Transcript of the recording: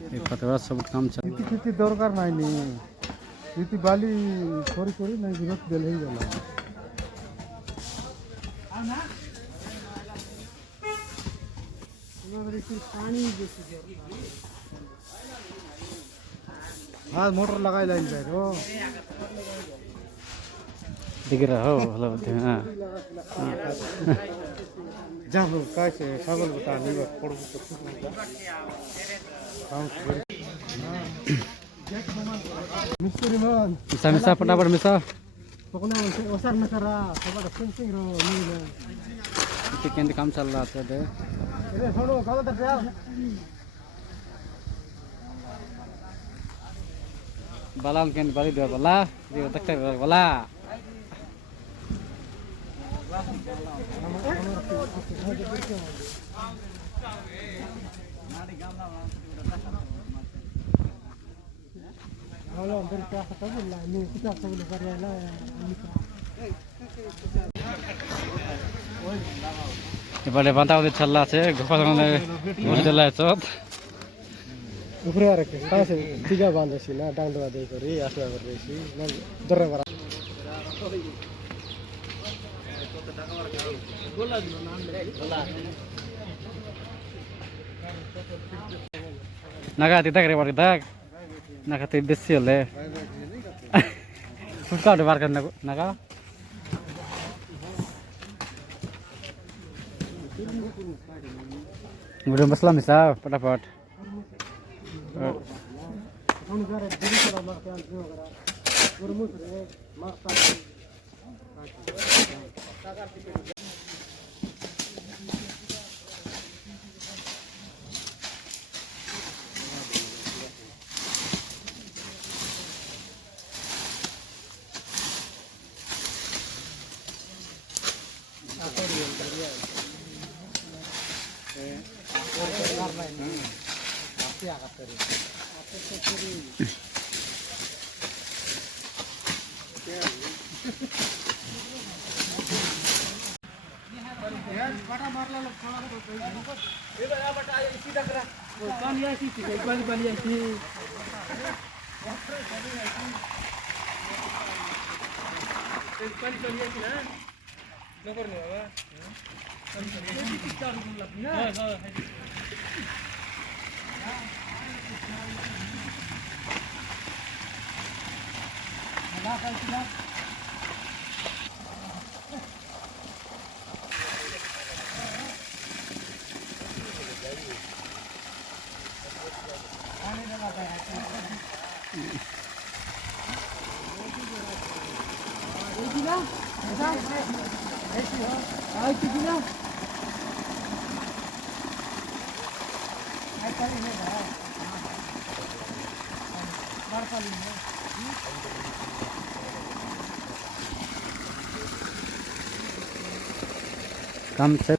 फतेहाबाद सब काम चल କିଛି ଦରକାର ନାହିଁ ନି ବାଲି କରି କରି ନାଇଁ ବିରକ୍ତ ଦେଲେ ହେଇଗଲା हाँ मोटर लगाई लाइन पे हो दिख रहा हो हेलो हां जा लो कैसे सागल बता नहीं बस पड़ मिस्त्री मन मिसा मिसा फटाफट मिसा पकना ओसर में करा सब सेंसिंग रो नहीं केंद्र काम चल रहा था अरे छोड़ो कल तक यार बाला केंद्र बाली दे बाला दे तक बाला हेलो अंदर क्या खत्म है नहीं कितना सब लोग कर रहा है এবারে বাঁধাতে ছাল্লা আছে গোপাল ঘুরে চলে চত উপরে আর কি কাছে টিকা বাঁধেছি না ডাং দেওয়া দেই করি আসা করেছি ধরে মারা নাগা তিতা করে বাড়ি থাক নাগাতে বেশি হলে ফুটকা বার কর নাগা udah maslam bisa fटाफट काम